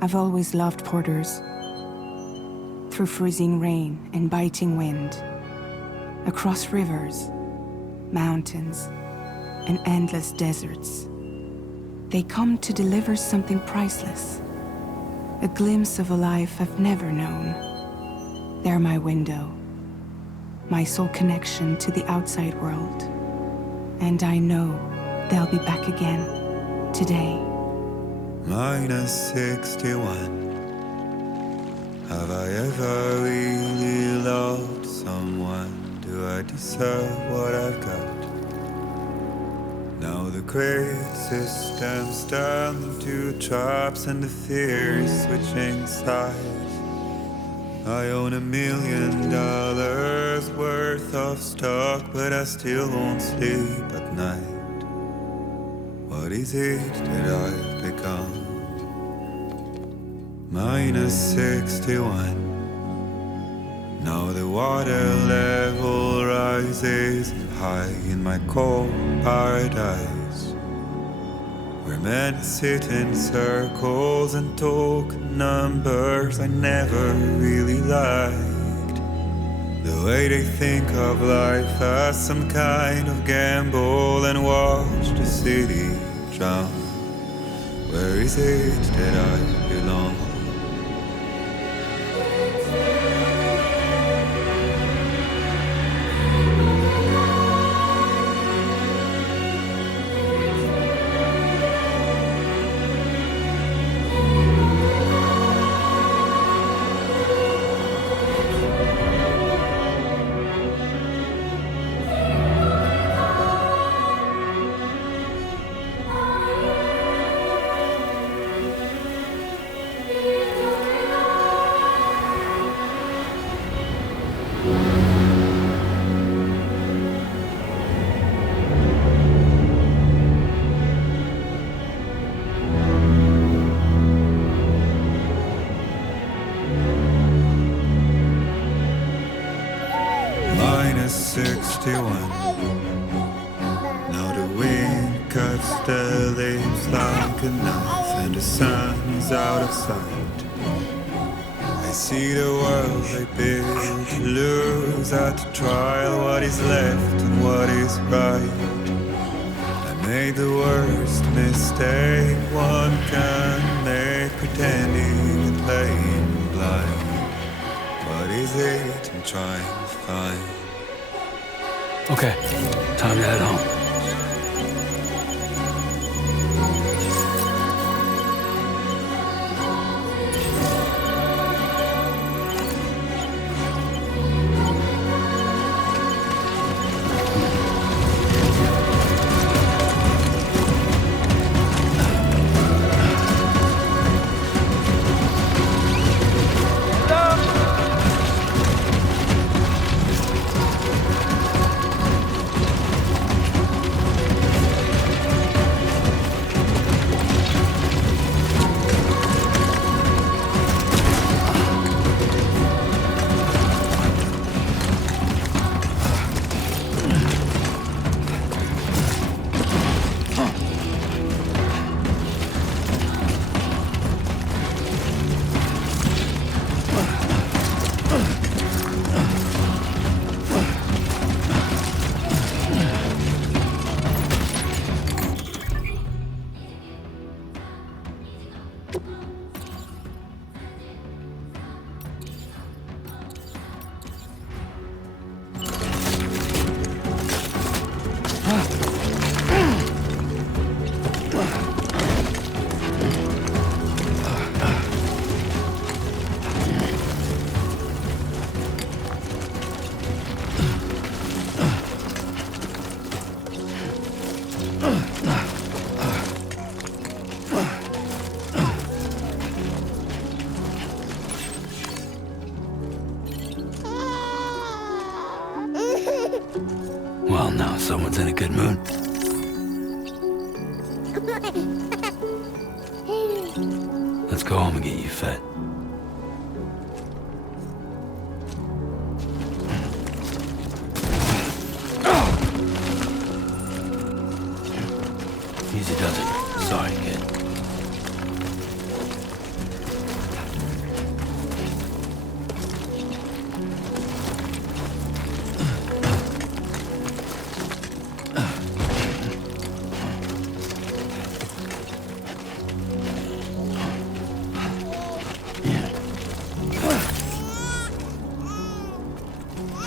I've always loved porters. Through freezing rain and biting wind, across rivers, mountains, and endless deserts, they come to deliver something priceless, a glimpse of a life I've never known. They're my window, my sole connection to the outside world, and I know they'll be back again today. -61. Have I ever really loved someone? Do I deserve what I've got? Now the great systems turn into traps and the fear is switching sides. I own $1 million worth of stock, but I still won't sleep at night. What is it that I've become? -61. Now the water level rises high in my cold paradise, where men sit in circles and talk numbers I never really liked. The way they think of life as some kind of gamble and watch the city drown. Where is it that I belong? -61. Now the wind cuts the leaves like a knife and the sun is out of sight. I see the world I built to lose at the trial, what is left and what is right. I made the worst mistake one can make, pretending and playing blind. What is it I'm trying to find? Okay, time to head home. Well, now someone's in a good mood. Let's go home and get you fed. Easy does it. Sorry, kid.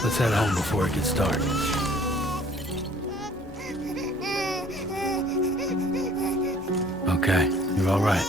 Let's head home before it gets dark. Okay, you're all right.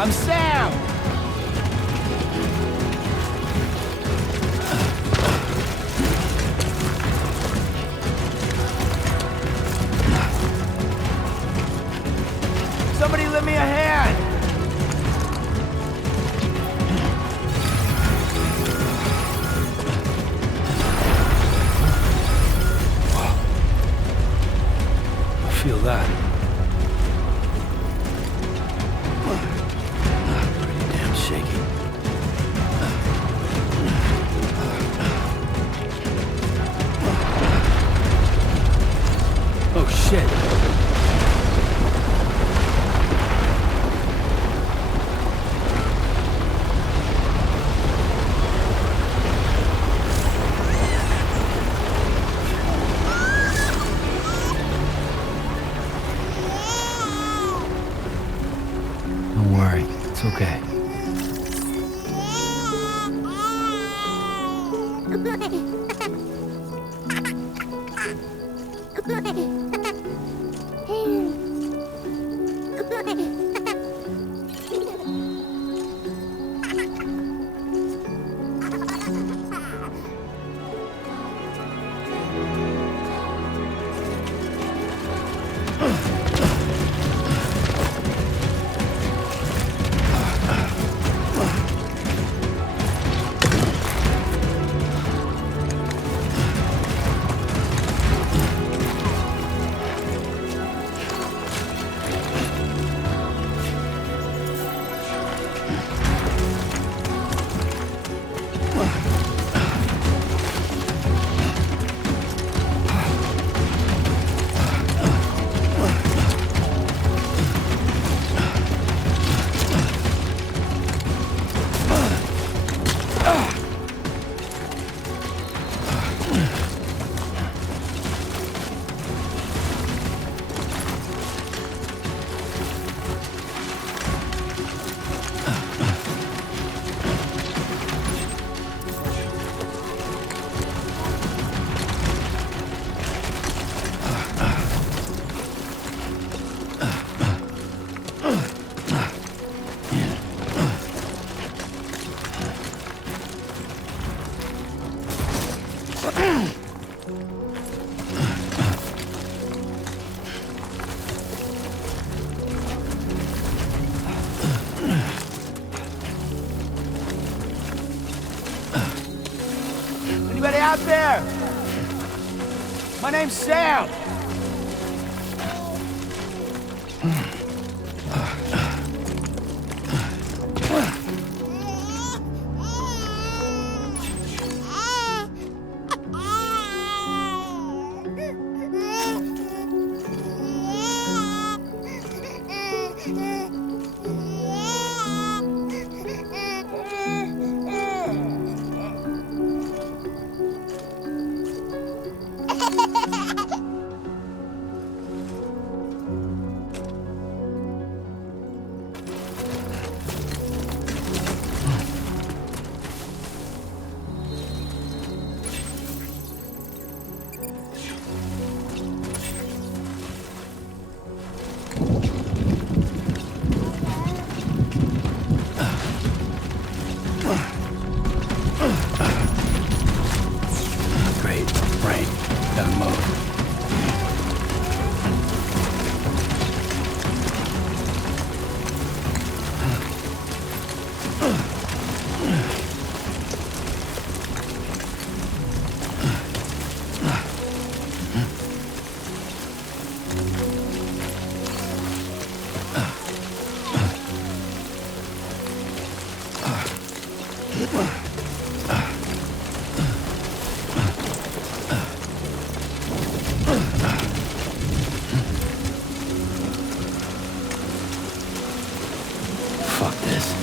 I'm Sam! Somebody lend me a hand! I feel that. Shaky. Oh shit. Don't worry, it's okay. Anybody out there? My name's Sam. Fuck this.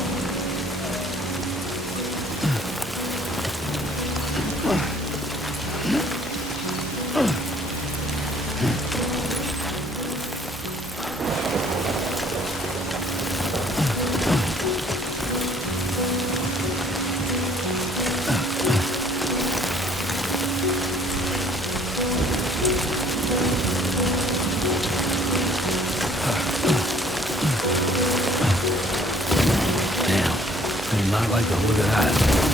Not like the look of that.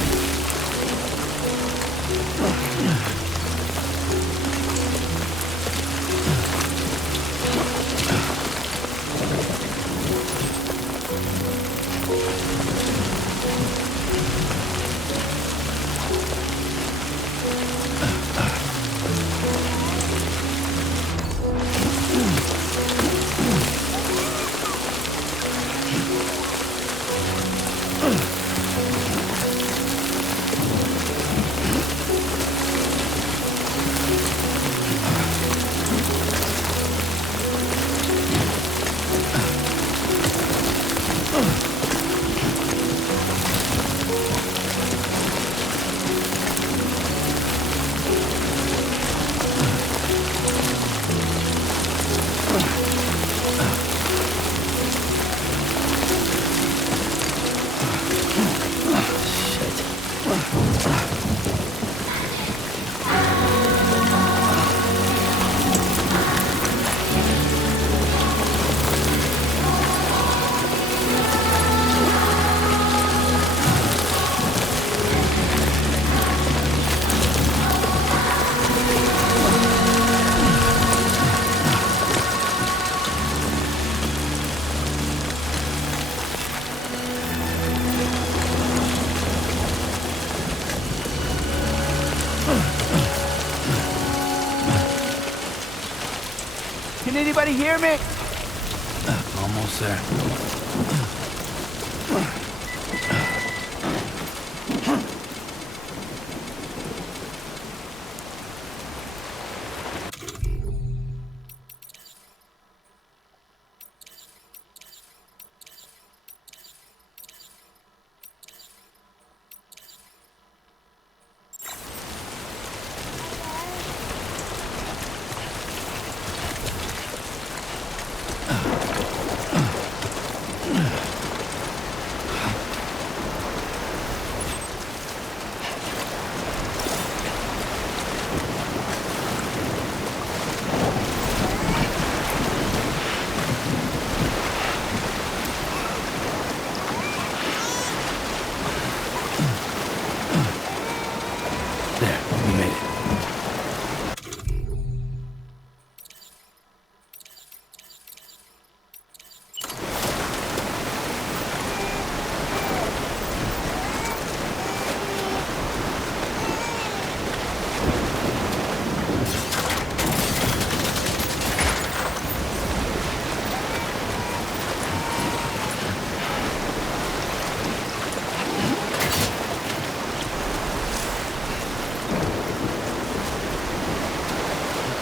Can anybody hear me? Almost there.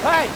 Hey!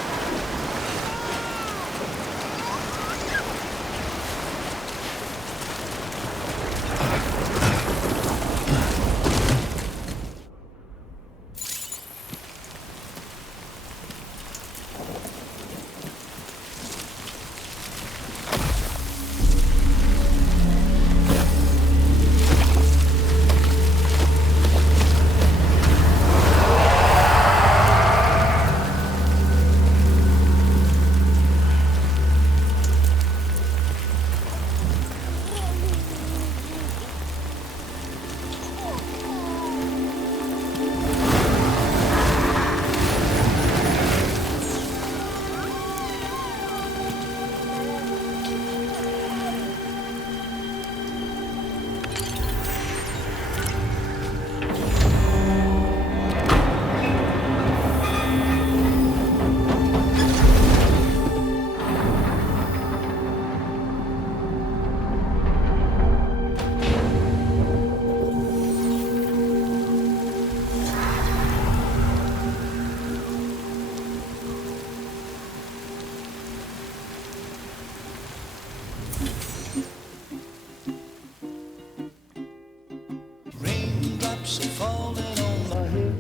raindrops are falling on my head.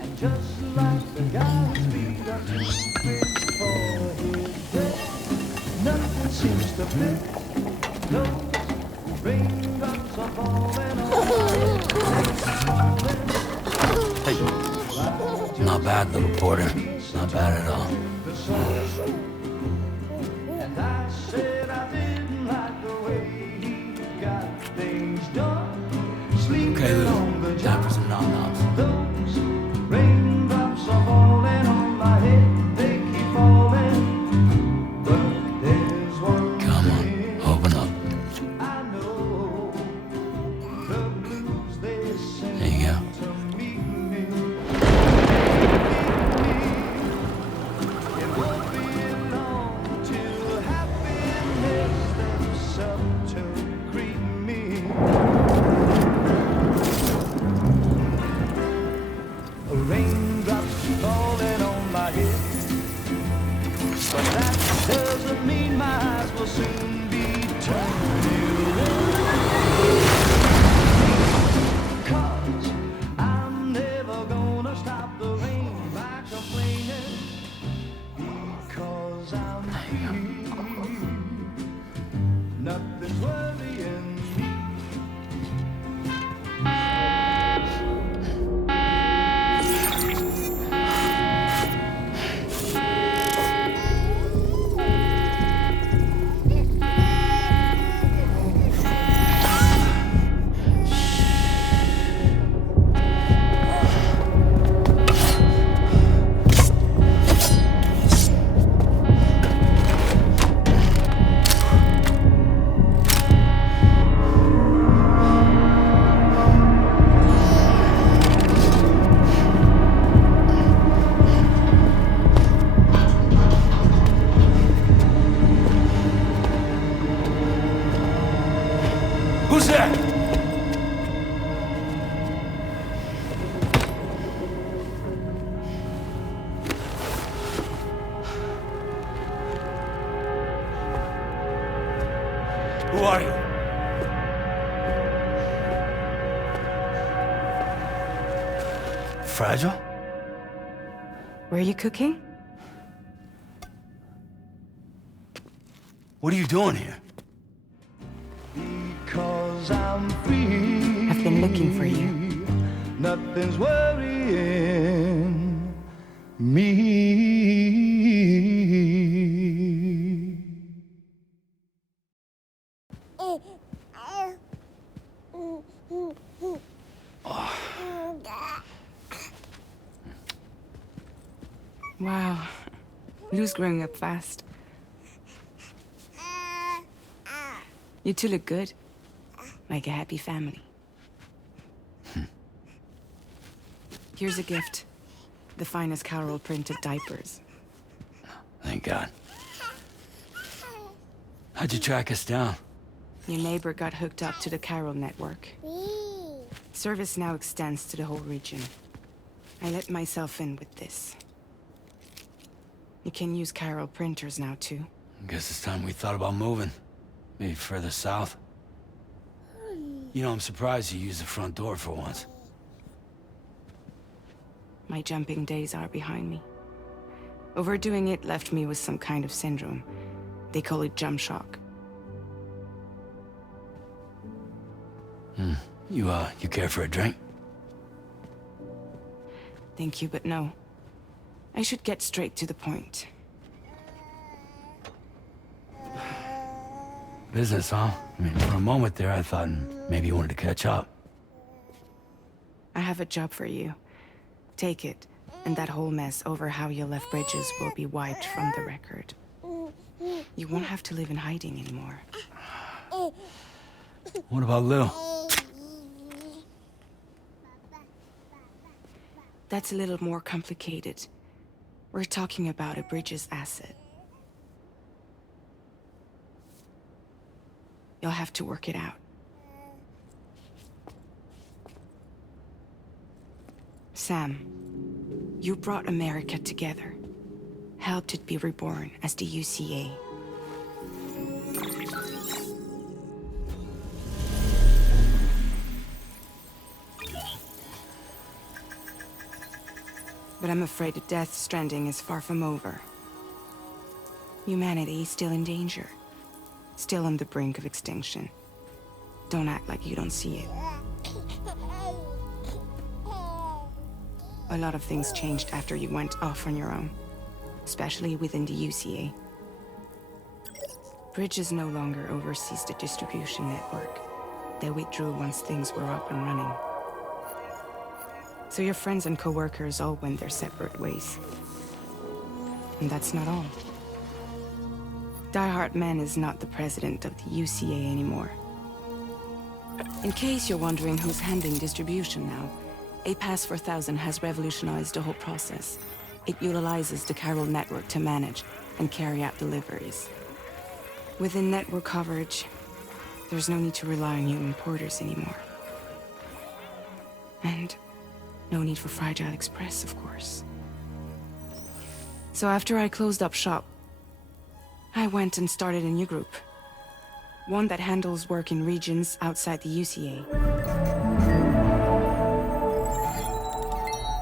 And just like the guy's feet are too big for his head, nothing seems to fit. Those raindrops are falling on my head. Hey. Not bad, little Porter. Not bad at all. And I said I didn't like the way he got things done. Okay, Lou. Time for some nom-noms. Those raindrops are falling on my head. They keep falling. But there's one Come on, open up. I know. The blues they send There you go. to meet me. It won't be long till happiness steps up to greet me. Raindrops falling on my head, but that doesn't mean my eyes will soon be turning red. 'Cause I'm never gonna stop the rain by complaining, because I'm free. Nothing's worrying me. Who's there? Who are you? Fragile? Were you cooking? What are you doing here? Because I'm free. I've been looking for you. Nothing's worrying me. Wow. Lou's growing up fast. You two look good. Like a happy family. Here's a gift. The finest Carol printed diapers. Thank God. How'd you track us down? Your neighbor got hooked up to the Carol network. Service now extends to the whole region. I let myself in with this. You can use Carol printers now, too. Guess it's time we thought about moving. Maybe further south. You know, I'm surprised you used the front door for once. My jumping days are behind me. Overdoing it left me with some kind of syndrome. They call it jump shock. You care for a drink? Thank you, but no. I should get straight to the point. Business, huh? I mean, for a moment there, I thought maybe you wanted to catch up. I have a job for you. Take it, and that whole mess over how you left Bridges will be wiped from the record. You won't have to live in hiding anymore. What about Lou? That's a little more complicated. We're talking about a Bridges asset. You'll have to work it out. Sam, you brought America together. Helped it be reborn as the UCA. But I'm afraid that Death Stranding is far from over. Humanity is still in danger. Still on the brink of extinction. Don't act like you don't see it. A lot of things changed after you went off on your own. Especially within the UCA. Bridges no longer oversees the distribution network. They withdrew once things were up and running. So your friends and co-workers all went their separate ways. And that's not all. Die Hartman is not the president of the UCA anymore. In case you're wondering who's handling distribution now, A Pass 4000 has revolutionized the whole process. It utilizes the chiral network to manage and carry out deliveries. Within network coverage, there's no need to rely on human porters anymore. And no need for Fragile Express, of course. So after I closed up shop, I went and started a new group. One that handles work in regions outside the UCA.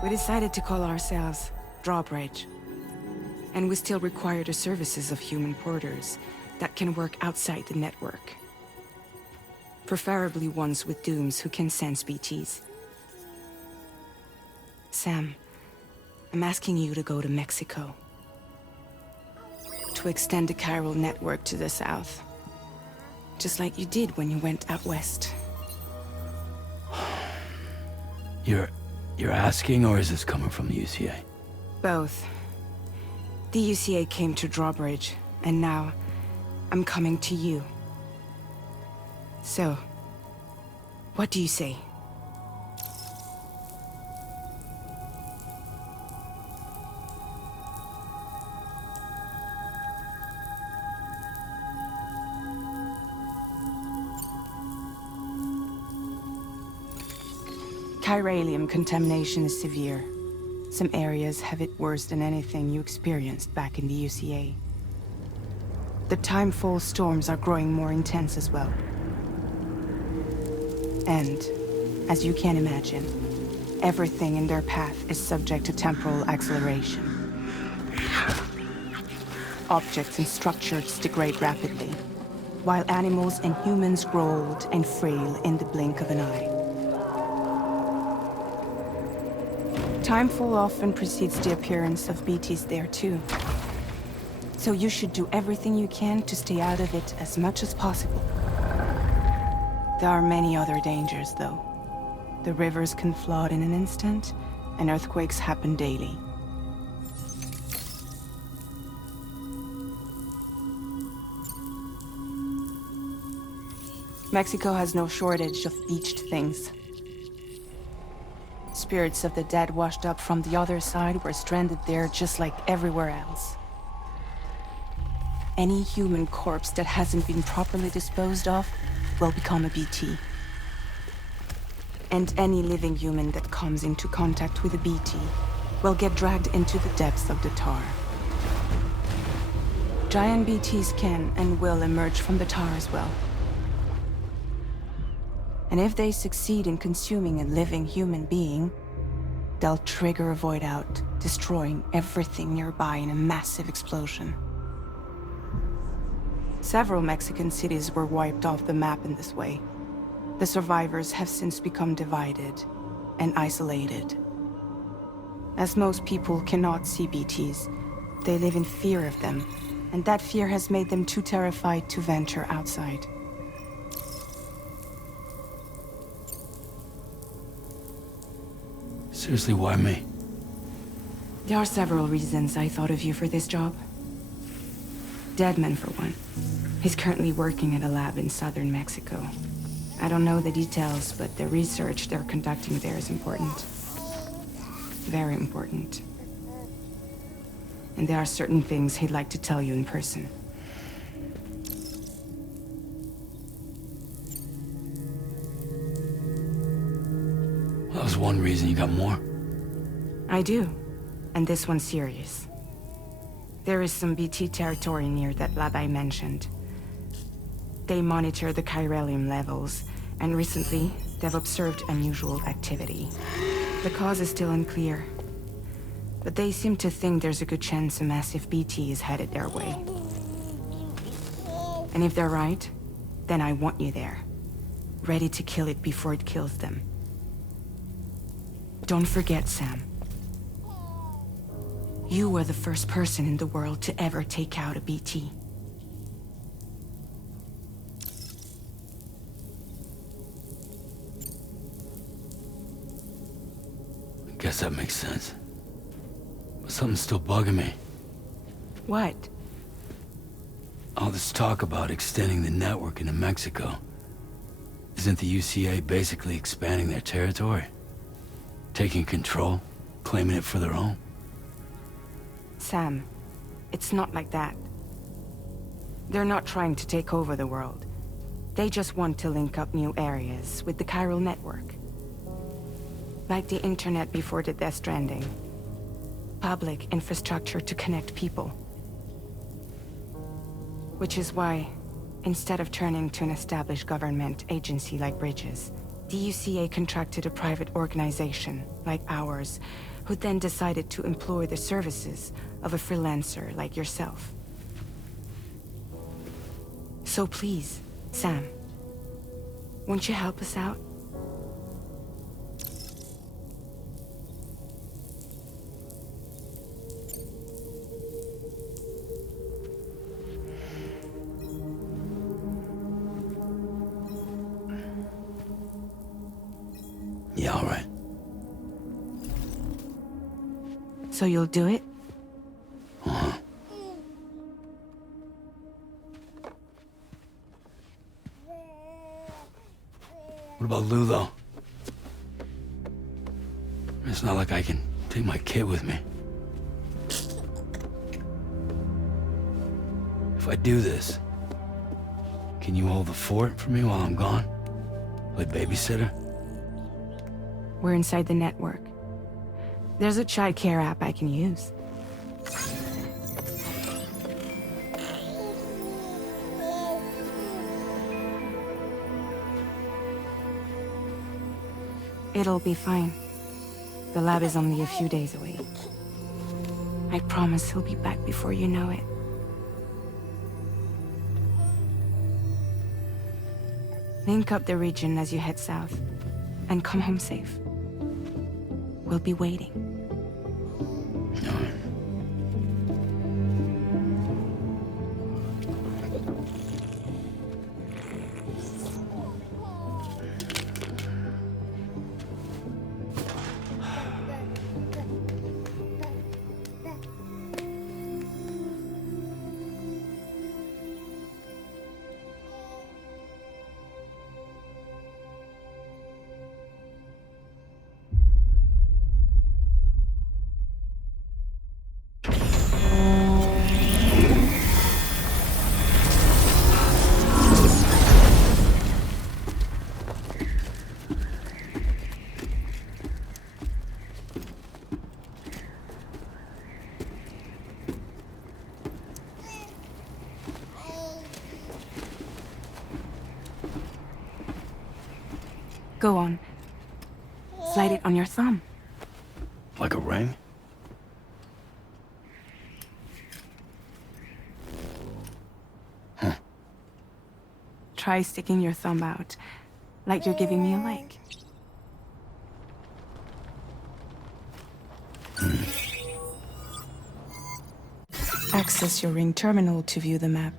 We decided to call ourselves Drawbridge. And we still require the services of human porters that can work outside the network. Preferably ones with dooms who can sense BTs. Sam, I'm asking you to go to Mexico. To extend the chiral network to the south. Just like you did when you went out west. You're asking, or is this coming from the UCA? Both. The UCA came to Drawbridge, and now I'm coming to you. So, what do you say? Chiralium contamination is severe. Some areas have it worse than anything you experienced back in the UCA. The timefall storms are growing more intense as well. And, as you can imagine, everything in their path is subject to temporal acceleration. Objects and structures degrade rapidly, while animals and humans grow old and frail in the blink of an eye. Timefall often precedes the appearance of BTs there too. So you should do everything you can to stay out of it as much as possible. There are many other dangers, though. The rivers can flood in an instant, and earthquakes happen daily. Mexico has no shortage of beached things. Spirits of the dead washed up from the other side were stranded there just like everywhere else. Any human corpse that hasn't been properly disposed of will become a BT. And any living human that comes into contact with a BT will get dragged into the depths of the tar. Giant BTs can and will emerge from the tar as well. And if they succeed in consuming a living human being, they'll trigger a void out, destroying everything nearby in a massive explosion. Several Mexican cities were wiped off the map in this way. The survivors have since become divided and isolated. As most people cannot see BTs, they live in fear of them, and that fear has made them too terrified to venture outside. Seriously, why me? There are several reasons I thought of you for this job. Deadman, for one. He's currently working at a lab in southern Mexico. I don't know the details, but the research they're conducting there is important. Very important. And there are certain things he'd like to tell you in person. That was one reason. You got more? I do. And this one's serious. There is some BT territory near that lab I mentioned. They monitor the chiralium levels, and recently, they've observed unusual activity. The cause is still unclear. But they seem to think there's a good chance a massive BT is headed their way. And if they're right, then I want you there, ready to kill it before it kills them. Don't forget, Sam. You were the first person in the world to ever take out a BT. I guess that makes sense. But something's still bugging me. What? All this talk about extending the network into Mexico. Isn't the UCA basically expanding their territory? Taking control? Claiming it for their own? Sam, it's not like that. They're not trying to take over the world. They just want to link up new areas with the chiral network. Like the internet before the Death Stranding. Public infrastructure to connect people. Which is why, instead of turning to an established government agency like Bridges, the UCA contracted a private organization, like ours, who then decided to employ the services of a freelancer like yourself. So please, Sam, won't you help us out? Yeah, all right. So you'll do it? Uh-huh. What about Lou, though? It's not like I can take my kid with me. If I do this, can you hold the fort for me while I'm gone? Play babysitter? We're inside the network. There's a child care app I can use. It'll be fine. The lab is only a few days away. I promise he'll be back before you know it. Link up the region as you head south, and come home safe. We'll be waiting. All right. Go on. Slide it on your thumb. Like a ring? Huh. Try sticking your thumb out, like you're giving me a like. Access your ring terminal to view the map.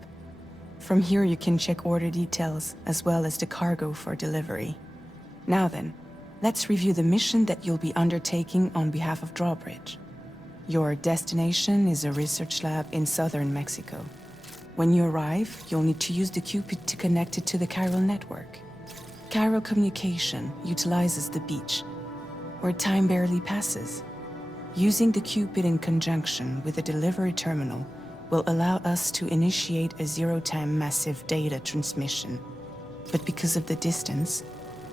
From here you can check order details, as well as the cargo for delivery. Now then, let's review the mission that you'll be undertaking on behalf of Drawbridge. Your destination is a research lab in southern Mexico. When you arrive, you'll need to use the Cupid to connect it to the chiral network. Chiral communication utilizes the beach, where time barely passes. Using the Cupid in conjunction with a delivery terminal will allow us to initiate a zero-time massive data transmission. But because of the distance,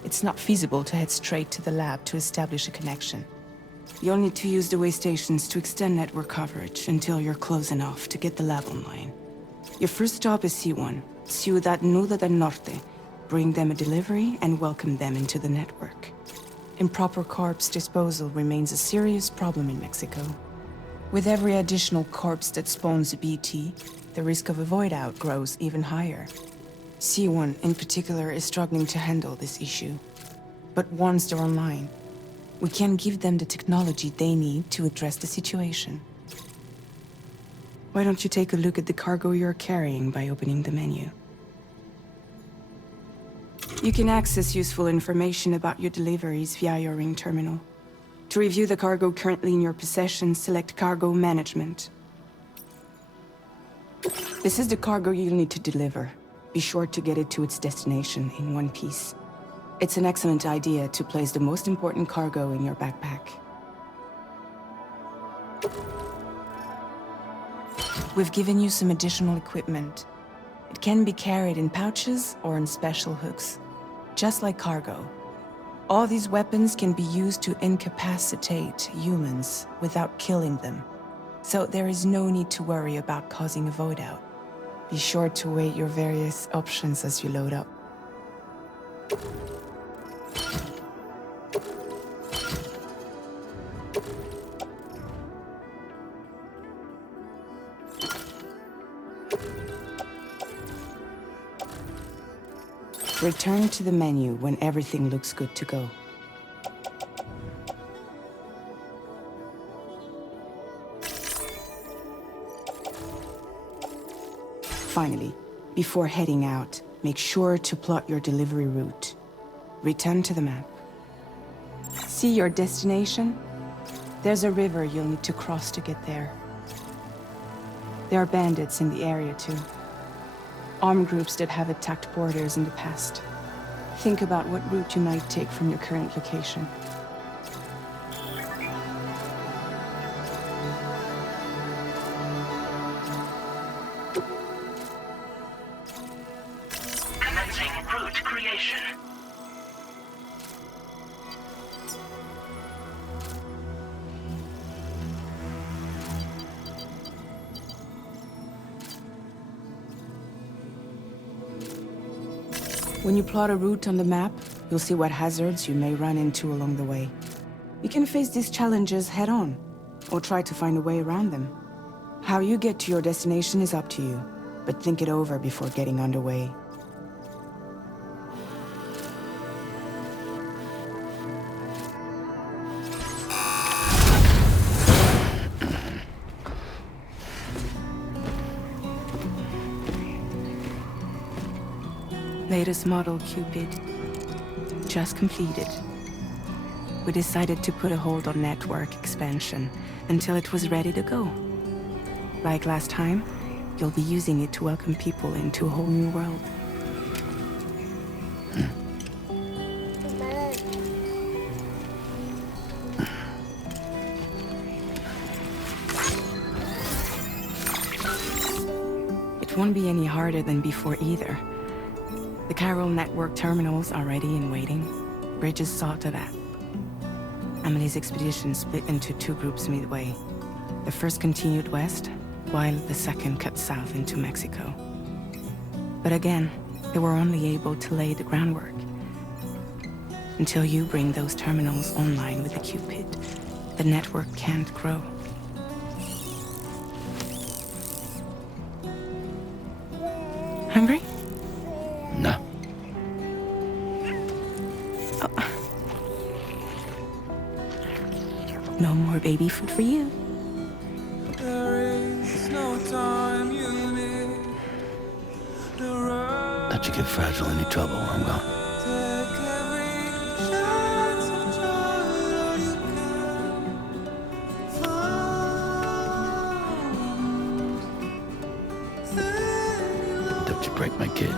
it's not feasible to head straight to the lab to establish a connection. You'll need to use the way stations to extend network coverage until you're close enough to get the lab online. Your first stop is C1, Ciudad Nuda del Norte. Bring them a delivery and welcome them into the network. Improper corpse disposal remains a serious problem in Mexico. With every additional corpse that spawns a BT, the risk of a void out grows even higher. C1 in particular is struggling to handle this issue. But once they're online, we can give them the technology they need to address the situation. Why don't you take a look at the cargo you're carrying by opening the menu? You can access useful information about your deliveries via your ring terminal. To review the cargo currently in your possession, select Cargo Management. This is the cargo you'll need to deliver. Be sure to get it to its destination in one piece. It's an excellent idea to place the most important cargo in your backpack. We've given you some additional equipment. It can be carried in pouches or in special hooks, just like cargo. All these weapons can be used to incapacitate humans without killing them. So there is no need to worry about causing a void out. Be sure to weigh your various options as you load up. Return to the menu when everything looks good to go. Finally, before heading out, make sure to plot your delivery route. Return to the map. See your destination? There's a river you'll need to cross to get there. There are bandits in the area too. Armed groups that have attacked borders in the past. Think about what route you might take from your current location. Commencing route creation. When you plot a route on the map, you'll see what hazards you may run into along the way. You can face these challenges head-on, or try to find a way around them. How you get to your destination is up to you, but think it over before getting underway. Latest model Cupid. Just completed. We decided to put a hold on network expansion until it was ready to go. Like last time, you'll be using it to welcome people into a whole new world. It won't be any harder than before either. The Carol network terminals are ready and waiting. Bridges saw to that. Emily's expedition split into two groups midway. The first continued west, while the second cut south into Mexico. But again, they were only able to lay the groundwork. Until you bring those terminals online with the Cupid, the network can't grow. Hungry? No. No more baby food for you. Let you get fragile any trouble while I'm gone. Don't you break my kid.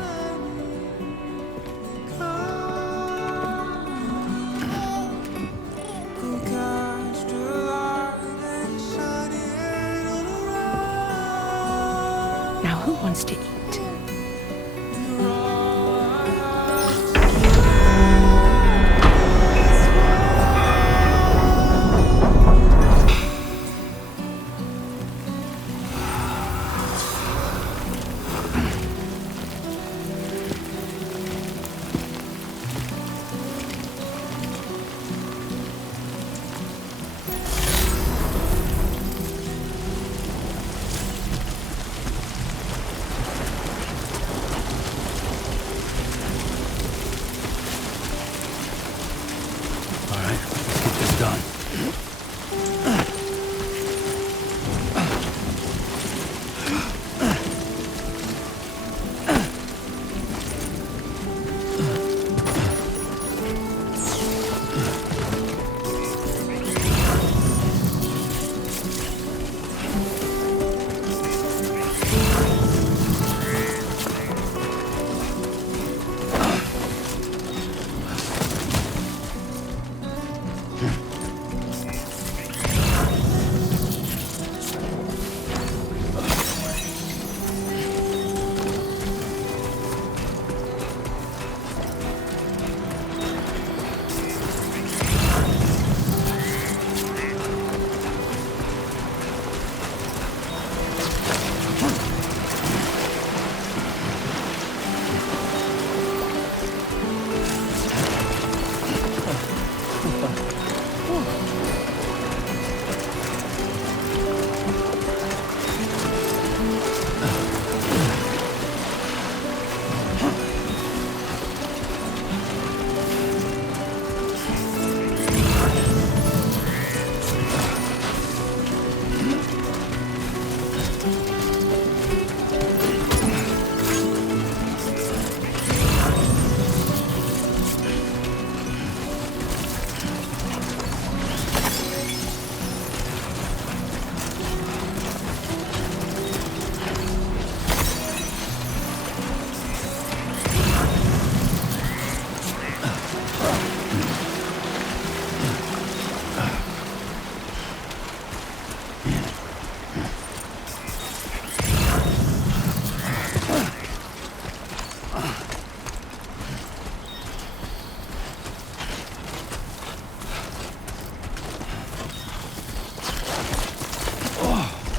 Now who wants to eat? right, let's get this done.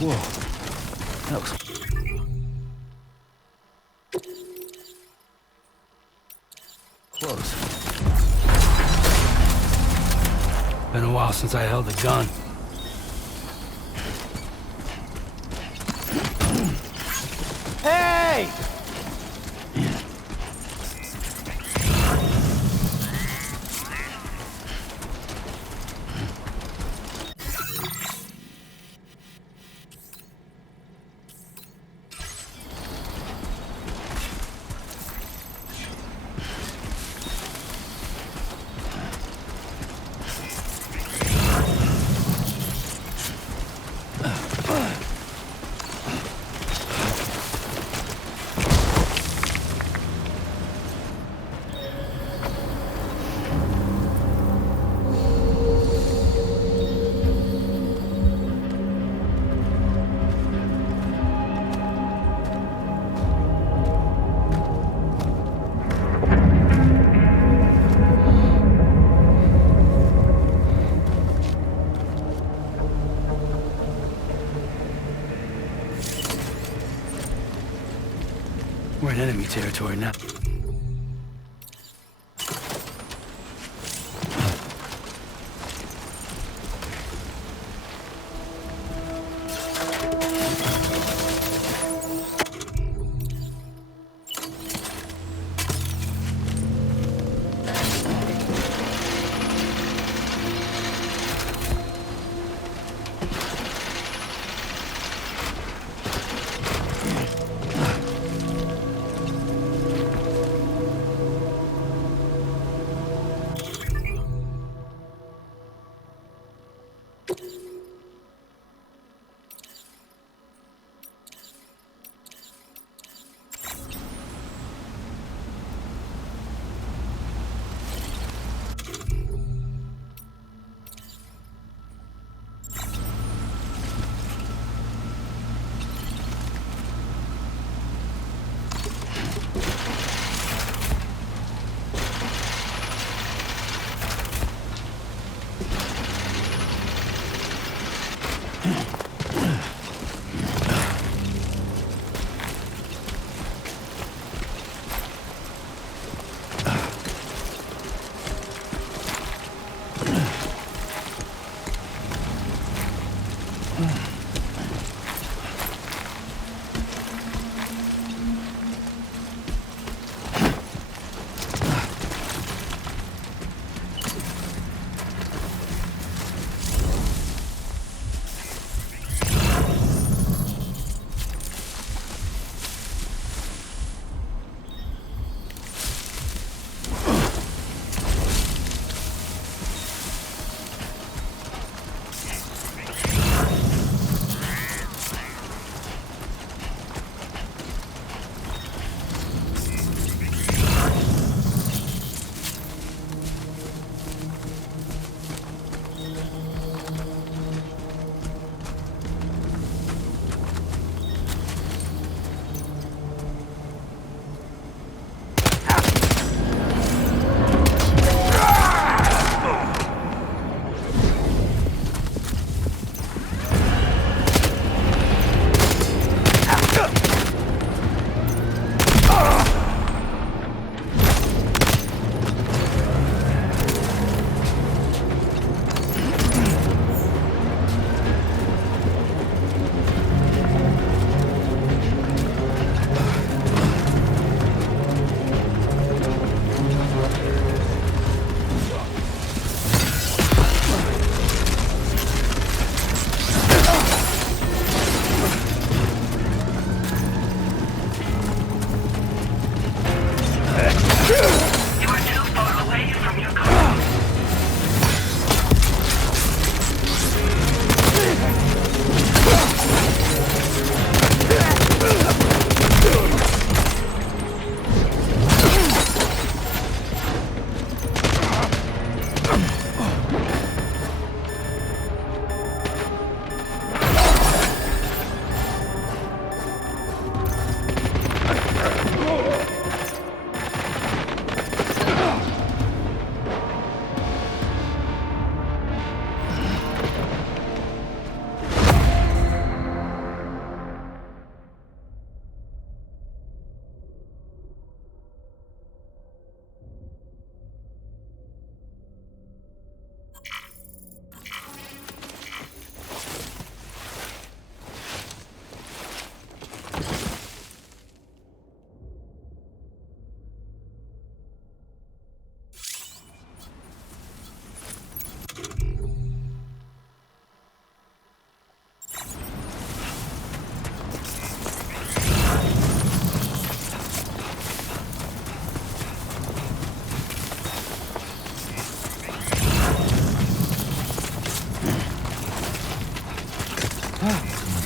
Whoa. That was... close. Been a while since I held a gun. Hey! We're in enemy territory now.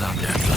out there.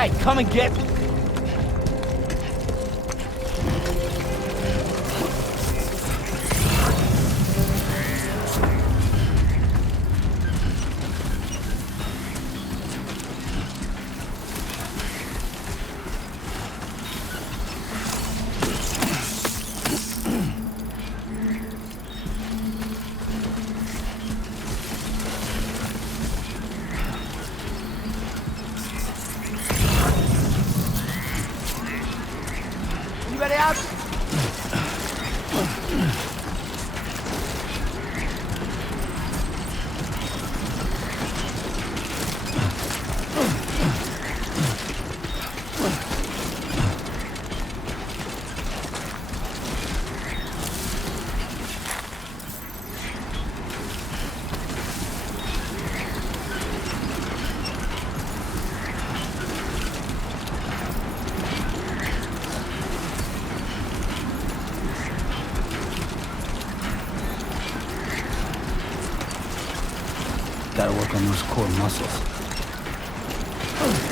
Hey, come and get me. out. Gotta work on those core muscles.